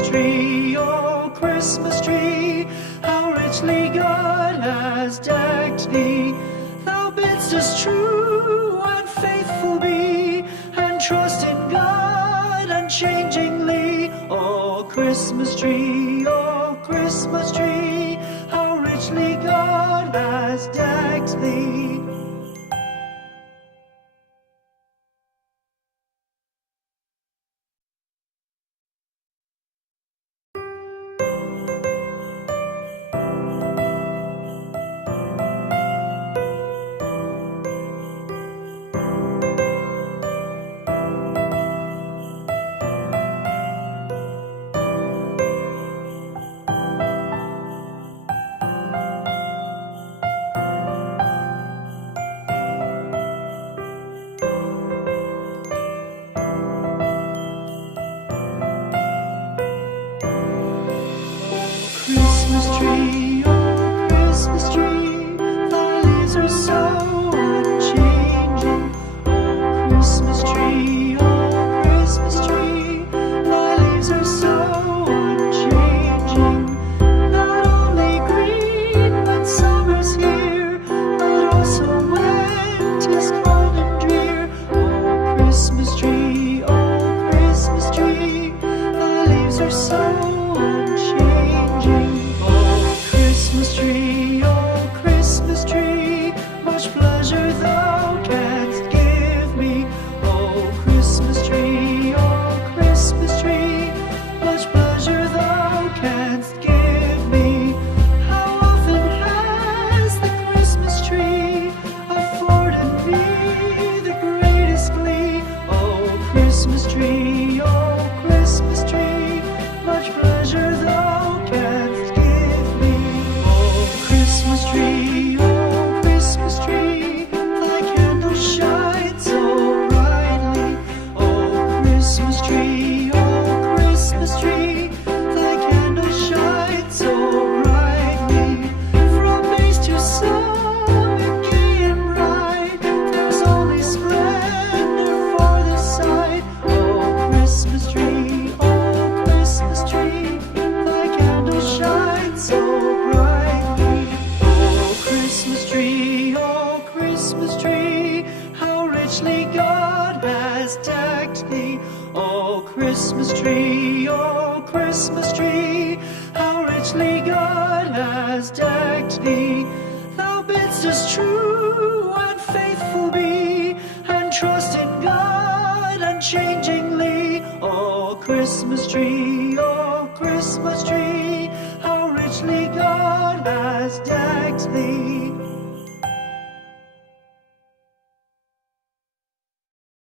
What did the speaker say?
Christmas tree, oh Christmas tree, how richly God has decked thee. Thou bidst us true and faithful be, and trust in God unchangingly. Oh Christmas tree, how richly God has decked thee. Christmas tree, oh Christmas tree, thy leaves are so unchanging. Oh Christmas tree, thy leaves are so unchanging. Not only green when summer's here, but also when 'tis cold and drear. Oh Christmas tree, thy leaves are so unchanging. Christmas tree, much pleasure thou canst give me. Oh Christmas tree, much pleasure thou canst give me. How often has the Christmas tree afforded me the greatest glee? Oh Christmas tree, much pleasure thou canst give me. Oh Christmas tree, thy candles shine so brightly. Oh Christmas tree, thy candles shine so brightly. From base to summit, gay and bright, there's only splendor for the sight. Oh Christmas tree, thy candles shine so brightly. Oh Christmas tree, how richly God has decked thee. Oh Christmas tree, how richly God has decked thee. Thou bidst us true and faithful be, and trust in God unchangingly. Oh Christmas tree, how richly God